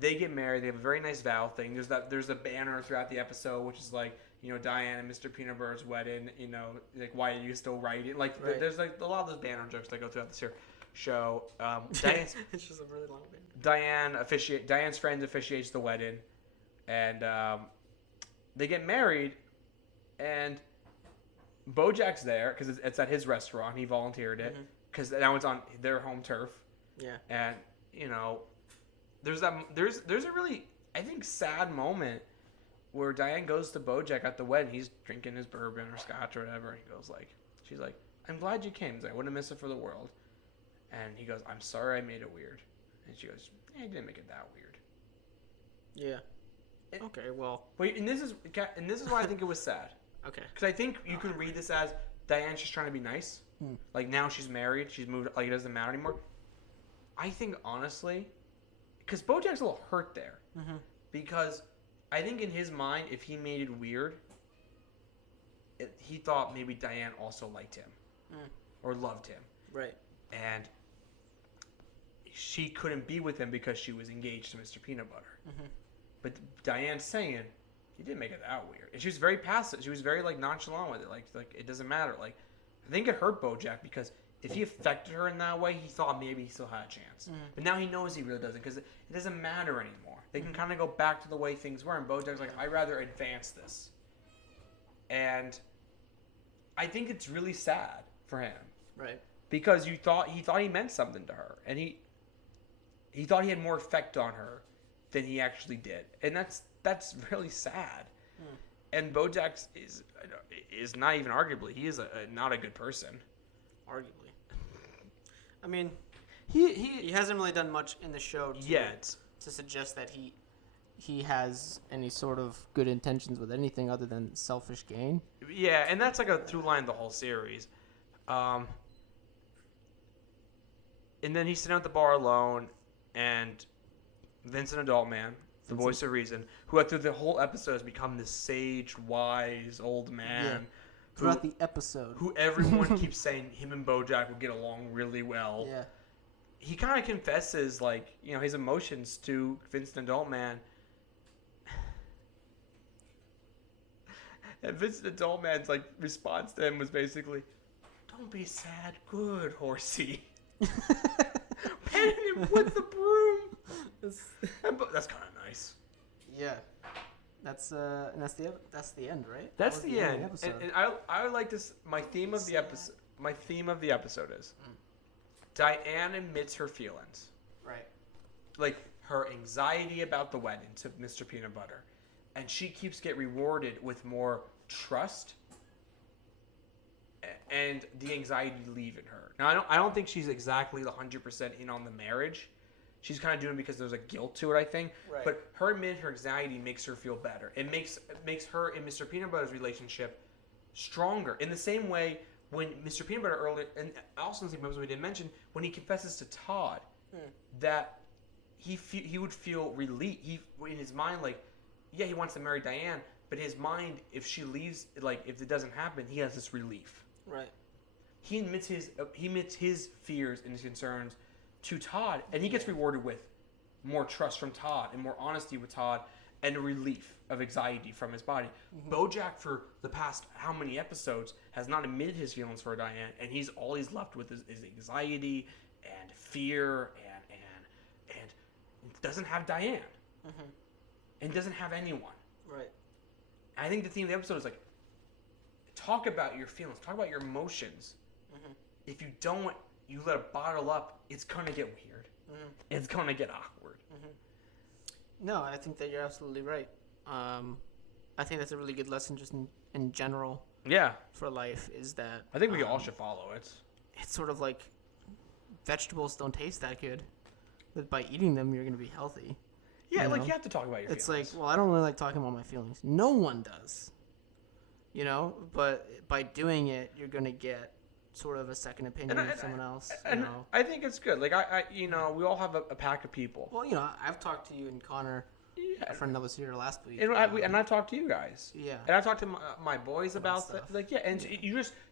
They get married. They have a very nice vow thing. There's a banner throughout the episode, which is like, Diane and Mr. Peanutbutters' wedding, like, why are you still writing? Like, there's, like, a lot of those banner jokes that go throughout this show. Diane's, it's just a really long banner. Diane's friend officiates the wedding, and they get married, and BoJack's there, because it's at his restaurant. He volunteered it, because now it's on their home turf. Yeah. And, there's a really, I think, sad moment where Diane goes to BoJack at the wedding. He's drinking his bourbon or scotch or whatever. And he goes she's like, I'm glad you came. He's like, I wouldn't miss it for the world. And he goes, I'm sorry I made it weird. And she goes, you didn't make it that weird. Yeah. Okay, well. Wait, and this is why I think it was sad. Okay. Because I think you can read this as Diane's just trying to be nice. Like, now she's married. She's moved. Like, it doesn't matter anymore. I think, honestly, because BoJack's a little hurt there. Because... I think in his mind, if he made it weird, he thought maybe Diane also liked him or loved him. Right. And she couldn't be with him because she was engaged to Mr. Peanut Butter. But Diane's saying, you didn't make it that weird. And she was very passive. She was very, like, nonchalant with it. Like it doesn't matter. Like, I think it hurt BoJack because if he affected her in that way, he thought maybe he still had a chance. But now he knows he really doesn't because it doesn't matter anymore. They can kind of go back to the way things were. And BoJack's like, I'd rather advance this. And I think it's really sad for him. Right. Because he thought he meant something to her. And he thought he had more effect on her than he actually did. And that's really sad. And BoJack is not even arguably. He is not a good person. Arguably. I mean, he hasn't really done much in the show yet to suggest that he has any sort of good intentions with anything other than selfish gain. Yeah, and that's like a through line the whole series. And then he's sitting at the bar alone, and Vincent Adult Man, the voice of reason, who through the whole episode has become this sage, wise old man. Yeah. Throughout the episode. Who everyone keeps saying him and BoJack will get along really well. Yeah. He kind of confesses, like, his emotions to Vincent Adult Man. And Vincent Adult Man's, like, response to him was basically, don't be sad. Good, horsey. Patting him with the broom. That's kind of nice. Yeah. That's the end, right? That's the end. Of the and I would like this. My theme of the episode is Diane admits her feelings. Right. Like her anxiety about the wedding to Mr. Peanut Butter, and she keeps getting rewarded with more trust and the anxiety leaving her. Now, I don't think she's exactly 100% in on the marriage. She's kind of doing it because there's a guilt to it, I think. Right. But her admitting her anxiety makes her feel better. It makes her and Mr. Peanut Butter's relationship stronger. In the same way, when Mr. Peanut Butter earlier, and also in the same episode we didn't mention, when he confesses to Todd that he would feel relief. In his mind, like, yeah, he wants to marry Diane, but his mind, if she leaves, like, if it doesn't happen, he has this relief. Right. He admits his fears and his concerns to Todd, and he gets rewarded with more trust from Todd and more honesty with Todd and a relief of anxiety from his body. BoJack, for the past how many episodes, has not admitted his feelings for Diane, and all he's left with is anxiety and fear and doesn't have Diane and doesn't have anyone. Right. I think the theme of the episode is like, talk about your feelings, talk about your emotions. If you don't, you let it bottle up, it's gonna get weird. It's gonna get awkward. No, I think that you're absolutely right. I think that's a really good lesson just in general. Yeah. For life is that I think we all should follow it. It's sort of like vegetables don't taste that good, but by eating them, you're gonna be healthy. Yeah, you like know? you have to talk about your It's feelings. like, well, I don't really like talking about my feelings. No one does. You know, but by doing it, you're gonna get sort of a second opinion of someone else. And you know? I think it's good. Like we all have a pack of people. Well, I've talked to you and Connor, a friend that was here last week. And I've talked to you guys. Yeah. And I've talked to my boys about stuff. like, yeah, and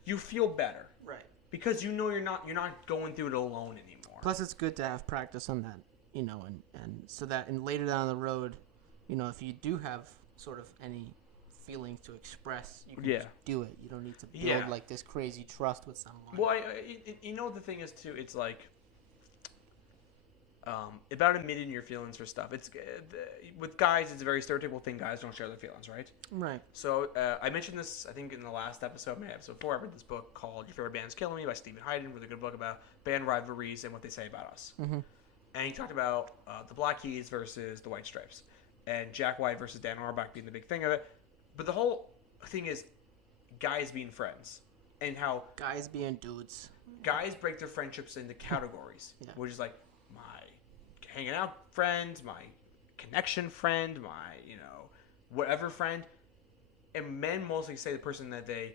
you feel better. Right. Because you're not going through it alone anymore. Plus, it's good to have practice on that, and so that later down the road, if you do have sort of any feelings to express, you can just do it. You don't need to build like this crazy trust with someone. Well, the thing is too, it's like about admitting your feelings for stuff. It's with guys, it's a very stereotypical thing. Guys don't share their feelings, right? Right. So I mentioned this, I think, in the last episode, maybe episode 4. I read this book called "Your Favorite Band's Killing Me" by Stephen Hyden. Really good book about band rivalries and what they say about us. And he talked about the Black Keys versus the White Stripes, and Jack White versus Dan Auerbach being the big thing of it. But the whole thing is guys being friends, and how guys being dudes. Guys break their friendships into categories, which is like my hanging out friend, my connection friend, my whatever friend. And men mostly say the person that they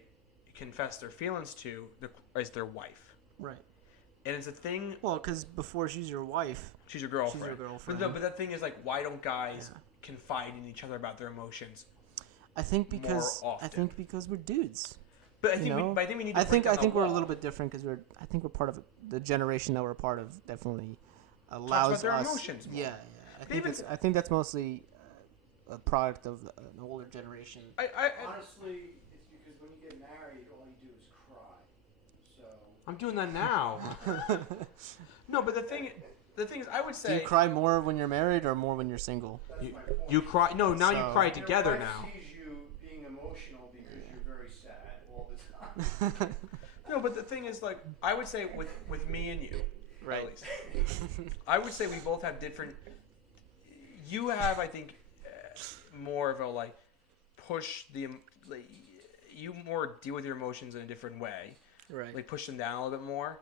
confess their feelings to is their wife. Right. And it's a thing. Well, because before she's your wife, she's your girlfriend. She's your girlfriend. But the thing is, like, why don't guys confide in each other about their emotions? I think because we're dudes. But I think we need to. I think we're a little bit different because we're part of the generation that we're part of. Definitely allows talks about us. their emotions more. Yeah. I think that's mostly a product of an older generation. Honestly, it's because when you get married, all you do is cry. So I'm doing that now. No, but the thing is, I would say. Do you cry more when you're married or more when you're single? that's my point. You cry. No, now you cry together Your wife now. sees you being emotional because you're very sad all the time. No, but the thing is, like, I would say with me and you, right? At least, I would say we both have different. You have, I think, more of a like push the. Like, you more deal with your emotions in a different way. Right. Like push them down a little bit more.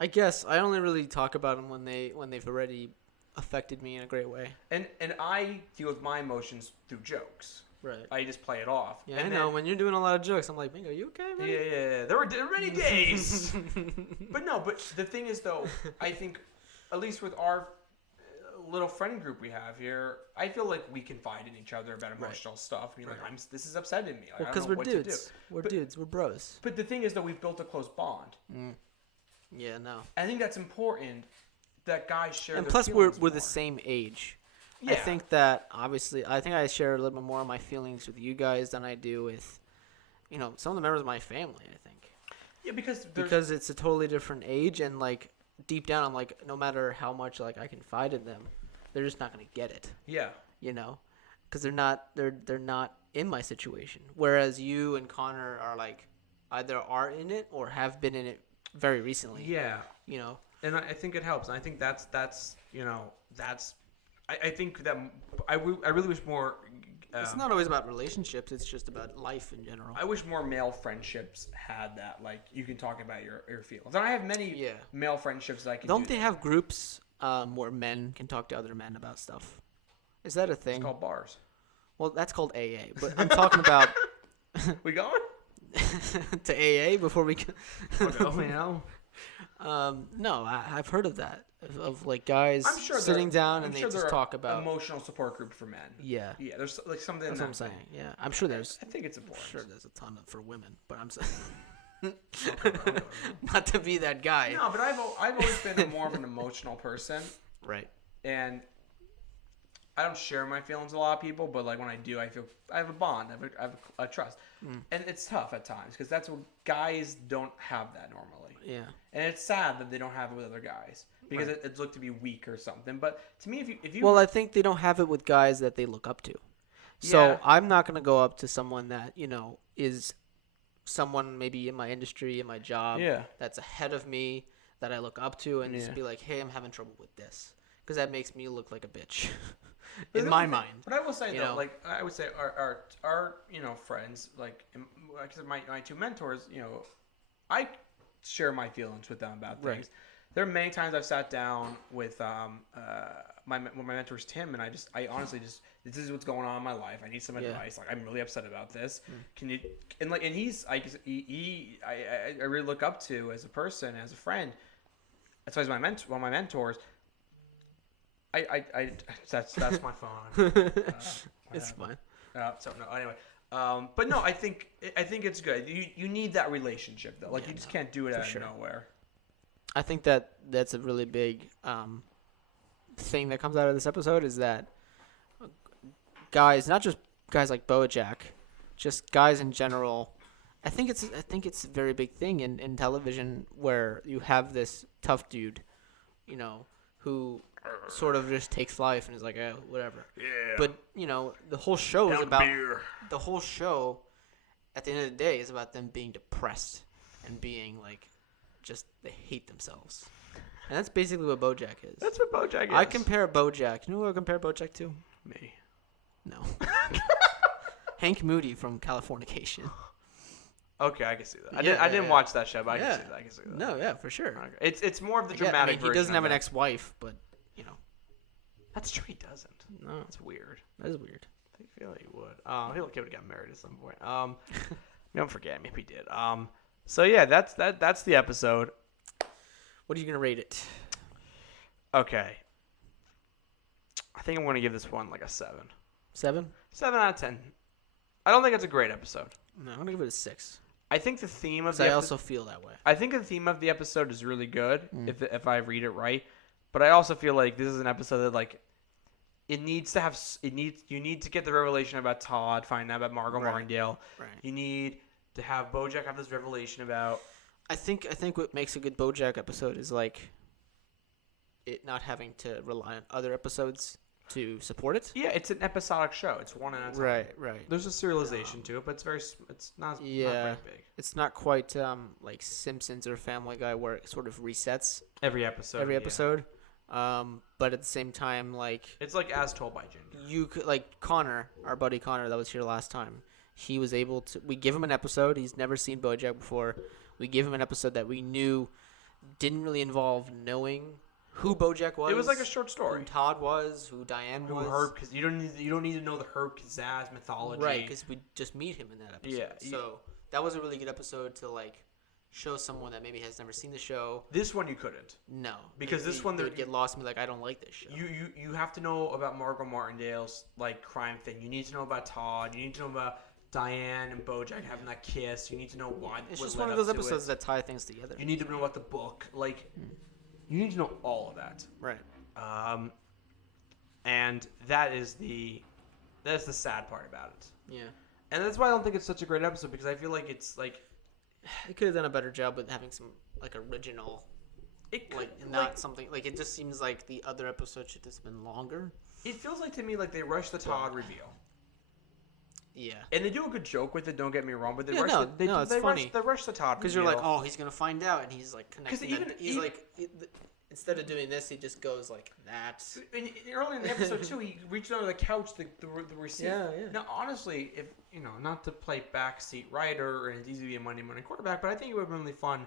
I guess I only really talk about them when they've already affected me in a great way. And I deal with my emotions through jokes. Right. I just play it off. Yeah, and I know. When you're doing a lot of jokes, I'm like, Bingo, you okay, man? Yeah. There were many days. But the thing is, though, I think, at least with our little friend group we have here, I feel like we confide in each other about emotional stuff. I mean, like, this is upsetting me. Like, well, because we're dudes. We're dudes. We're bros. But the thing is, though, we've built a close bond. Yeah, no. I think that's important that guys share. And their plus, we're more. the same age. Yeah. I think that obviously, I share a little bit more of my feelings with you guys than I do with, some of the members of my family. I think. Yeah, because it's a totally different age, and like deep down, I'm like, no matter how much like I confide in them, they're just not gonna get it. Yeah. Because they're not in my situation. Whereas you and Connor are like either are in it or have been in it very recently. Yeah. And I think it helps. And I think that's I think that I really wish more it's not always about relationships. It's just about life in general. I wish more male friendships had that. Like, you can talk about your feelings. And I have many male friendships that I can do. Don't they have groups where men can talk to other men about stuff? Is that a thing? It's called bars. Well, that's called AA. But I'm talking about... We going? to AA before we... No, I've heard of that. Of like guys sitting down and they just talk about emotional support group for men. Yeah. Yeah, there's like something. That's what I'm saying. Yeah, I'm sure there's. I think it's important. I'm sure there's a ton for women, but I'm saying not to be that guy. No, but I've always been more of an emotional person. Right. And I don't share my feelings with a lot of people, but like when I do, I feel I have a bond, I have a trust, and it's tough at times because that's what guys don't have that normally. Yeah. And it's sad that they don't have it with other guys because it's looked to be weak or something. But to me, if you well, I think they don't have it with guys that they look up to. So I'm not gonna go up to someone that is someone maybe in my industry, in my job, that's ahead of me that I look up to, and just be like, hey, I'm having trouble with this, because that makes me look like a bitch. In my mind. But I will say though, like I would say our friends, like my two mentors, I share my feelings with them about things. Right. There are many times I've sat down with my mentor's Tim, and I honestly just, this is what's going on in my life. I need some advice. Like, I'm really upset about this. Can you and he's I really look up to as a person, as a friend. That's why he's one of my mentors. That's my phone. It's fine. Anyway. But no, I think it's good. You need that relationship though. Like you just can't do it out of nowhere. I think that's a really big thing that comes out of this episode is that guys, not just guys like BoJack, just guys in general. I think it's a very big thing in television where you have this tough dude, who sort of just takes life and is like, whatever. Yeah. But the whole show is about the whole show. At the end of the day, is about them being depressed and being like, just they hate themselves. And that's basically what BoJack is. That's what BoJack is. I compare BoJack. You know who I compare BoJack to? Me. No. Hank Moody from Californication. Okay, I can see that. I didn't watch that show, but I can see that. No, yeah, for sure. Okay. It's more of the dramatic version. He doesn't have an ex-wife, but that's true. He doesn't. No, that's weird. That is weird. I feel like he would. He would have got married at some point. Don't forget. Maybe he did. So yeah, that's the episode. What are you gonna rate it? Okay. I think I'm gonna give this one like a 7. 7? 7 out of 10. I don't think it's a great episode. No, I'm gonna give it a 6. I think the theme of I also feel that way. I think the theme of the episode is really good if I read it right, but I also feel like this is an episode that like you need to get the revelation about Todd, find out about Margot Martindale. Right. You need to have BoJack have this revelation about. I think what makes a good BoJack episode is like it not having to rely on other episodes to support it. Yeah, it's an episodic show. It's one at a time. Right. There's a serialization to it, but it's not very big. It's not quite like Simpsons or Family Guy where it sort of resets every episode. But at the same time, like it's like As Told by Ginger. You could like Connor, our buddy Connor that was here last time. He was able to. We give him an episode. He's never seen BoJack before. We gave him an episode that we knew didn't really involve knowing who BoJack was. It was like a short story. Who Todd was, who Diane was. Herb, because you don't need to know the Herb Kazzas mythology. Right, because we just meet him in that episode. Yeah. So that was a really good episode to like show someone that maybe has never seen the show. This one you couldn't. No, because this one they would get lost and be like, I don't like this show. You have to know about Margot Martindale's like crime thing. You need to know about Todd. You need to know about Diane and BoJack having that kiss. You need to know why. It's just one of those episodes that tie things together. You need to know about the book. Like, you need to know all of that. Right. And that's the sad part about it. Yeah. And that's why I don't think it's such a great episode, because I feel like it's like it could have done a better job with having some like original. Something like it just seems like the other episode should have been longer. It feels like to me like they rushed the Todd reveal. Yeah, and they do a good joke with it. Don't get me wrong, but they rush it's funny. They rush the Todd because you're like, oh, he's gonna find out, and he's like connecting. instead of doing this, he just goes like that. Early in the episode too, he reached under the couch the receipt. Yeah. Now, honestly, if not to play backseat writer, and it's easy to be a Monday morning quarterback, but I think it would have been really fun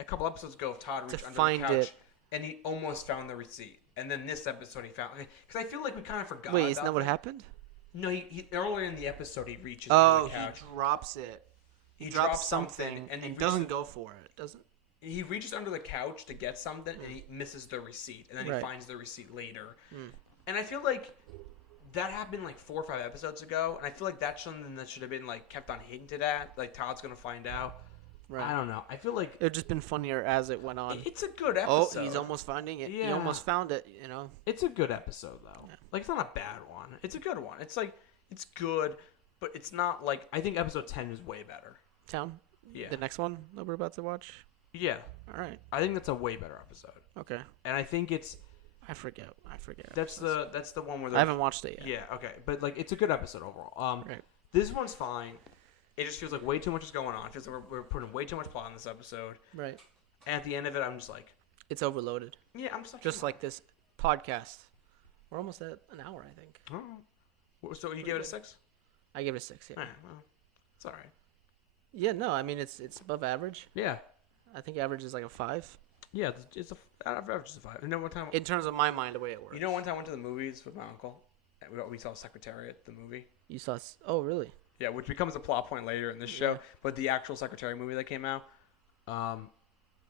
a couple episodes ago if Todd reached under the couch and he almost found the receipt, and then this episode he found, because I feel like we kind of forgot. Wait, isn't that what happened? No, he earlier in the episode he reaches under the couch. He drops it. He drops something and he doesn't go for it. Doesn't. He reaches under the couch to get something, and he misses the receipt, and then he finds the receipt later. And I feel like that happened like 4 or 5 episodes ago, and I feel like that's something that should have been like kept on hinted at. Like Todd's gonna find out. Right. I don't know. I feel like it just been funnier as it went on. It's a good episode. Oh, he's almost finding it. Yeah. He almost found it. It's a good episode though. Yeah. Like it's not a bad one. It's a good one. It's like it's good, but it's not like I think episode 10 is way better. Town. Yeah. The next one that we're about to watch. Yeah. All right. I think that's a way better episode. Okay. And I think it's. I forget. That's the one where I haven't watched it yet. Yeah. Okay. But like, it's a good episode overall. Right. This one's fine. It just feels like way too much is going on. It feels like we're putting way too much plot in this episode. Right. And at the end of it, I'm just like. It's overloaded. Yeah, I'm just like this podcast. We're almost at an hour, I think. Oh. So you gave it a 6? I gave it a 6. Yeah. All right, well, it's all right. Yeah. No. I mean, it's above average. Yeah. I think average is like a 5. Yeah, it's average is a 5. You know, one time in terms of my mind, the way it works. You know, one time I went to the movies with my uncle. We saw Secretariat, the movie. You saw? Oh, really? Yeah, which becomes a plot point later in this show. But the actual Secretariat movie that came out,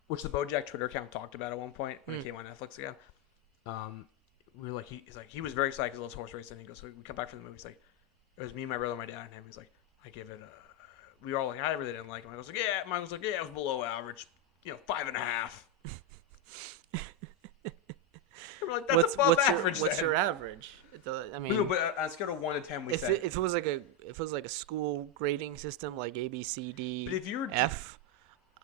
which the BoJack Twitter account talked about at one point when it came on Netflix again. We were like, he was very excited because he loves horse racing. He goes, so we come back from the movie. He's like, it was me, my brother, my dad, and him. He's like, I give it a. We were all like, I really didn't like it. Michael's like, yeah. Michael's like, yeah, it was below average. 5.5. We're like, that's above average. What's your average? I mean, no, but on a scale of 1 to 10, we say if it was like a school grading system like A, B, C, D, but if you're F,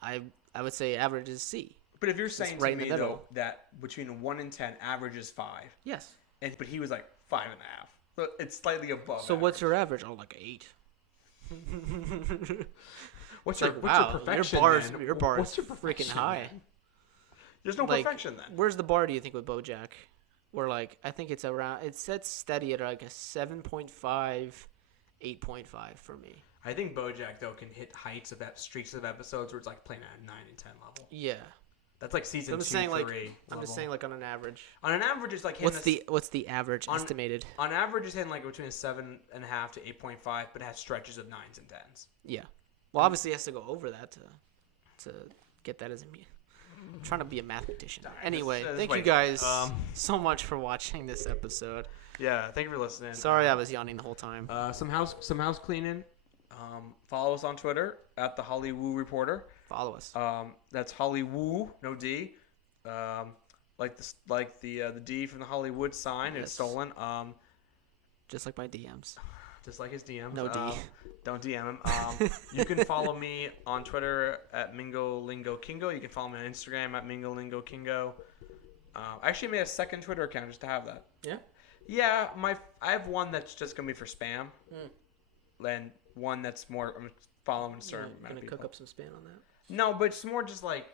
I would say average is C. But if you're saying to me though that between 1 and 10, average is 5. Yes. But he was like 5.5. So it's slightly above. So what's your average? Oh, like 8. What's your perfection? Your bar is freaking high. Man? There's no perfection then. Where's the bar, do you think, with BoJack? Where like I think it's around. It sets steady at like a 7.5, 8.5 for me. I think BoJack though can hit heights of streaks of episodes where it's like playing at a 9 and 10 level. Yeah. That's like season 2, 3. I'm just saying like on an average. On an average, it's like what's the average estimated? On average, it's hitting like between a 7.5 to 8.5, but it has stretches of 9s and 10s. Yeah. Well, obviously, it has to go over that to get that as a me. I'm trying to be a mathematician. Anyway, thank you guys so much for watching this episode. Yeah, thank you for listening. Sorry, I was yawning the whole time. Some house cleaning. Follow us on Twitter at the Hollywoo Reporter. Follow us. That's Hollywoo, no D. Like the D from the Hollywood sign. Yes. It's stolen. Just like my DMs. Just like his DMs. No D. Don't DM him. You can follow me on Twitter at MingoLingoKingo. You can follow me on Instagram at MingoLingoKingo. I actually made a second Twitter account just to have that. Yeah? Yeah, I have one that's just going to be for spam. And one that's more, I'm following a certain amount of people. Cook up some spam on that? No, but it's more just like,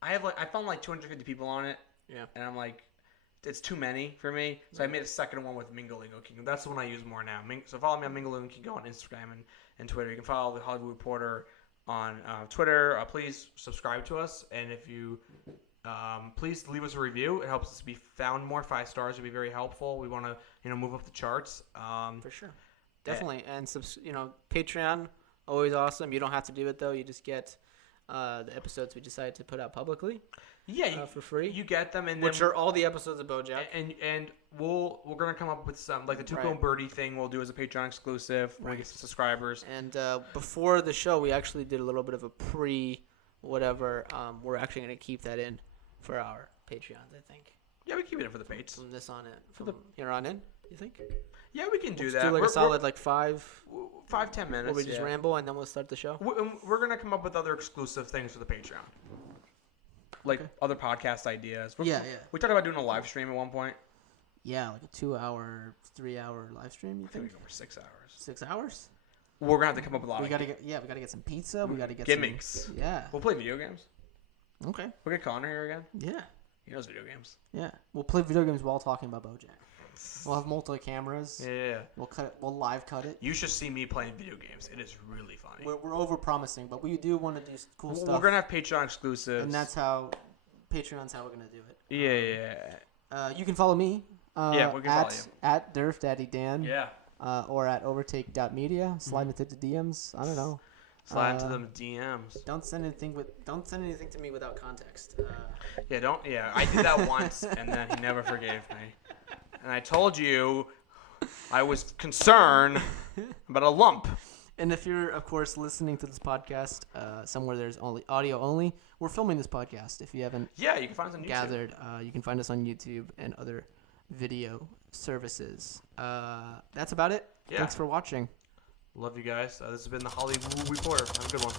I found like 250 people on it. Yeah. And I'm like, it's too many for me. So I made a second one with Mingolingo Kingo. That's the one I use more now. So follow me on Mingolingo Kingo on Instagram and Twitter. You can follow the Hollywoo Reporter on Twitter. Please subscribe to us. And if you, please leave us a review. It helps us to be found more. 5 stars would be very helpful. We want to, move up the charts. For sure. Definitely. And, Patreon, always awesome. You don't have to do it, though. You just get the episodes we decided to put out publicly. Yeah, for free. You get them, and which are all the episodes of BoJack. And we're gonna come up with some like the Tuco Birdie thing. We'll do as a Patreon exclusive when we get some subscribers. And before the show, we actually did a little bit of a whatever. We're actually gonna keep that in for our Patreons, I think. Yeah, we keep it in for the Pates. From this on in, from here on in, you think? Yeah, we can do that. Do like a solid 5-10 minutes. Where we just ramble and then we'll start the show. We're gonna come up with other exclusive things for the Patreon. Like other podcast ideas. Yeah. We talked about doing a live stream at one point. Yeah, like a 2-hour, 3-hour live stream. You think? We go for 6 hours. 6 hours? We're gonna have to come up with a lot. We gotta get some pizza. We gotta get gimmicks. Yeah. We'll play video games. Okay. We'll get Connor here again. Yeah. He knows video games. Yeah, we'll play video games while talking about BoJack. We'll have multiple cameras. Yeah. We'll cut it. We'll live cut it. You should see me playing video games. It is really funny. We're over promising, but we do want to do cool stuff. We're gonna have Patreon exclusives, and that's how Patreon's how we're gonna do it. Yeah. You can follow me. Yeah, we can follow you. At Derf Daddy Dan. Yeah. Or at overtake.media. Slide into the DMs. I don't know. Slide into them DMs. Don't send anything to me without context. Yeah, I did that once, and then he never forgave me. And I told you I was concerned about a lump. And if you're, of course, listening to this podcast somewhere there's only audio only, we're filming this podcast. If you haven't you can find us on YouTube. gathered, you can find us on YouTube and other video services. That's about it. Yeah. Thanks for watching. Love you guys. This has been the Hollywoo Reporter. Have a good one.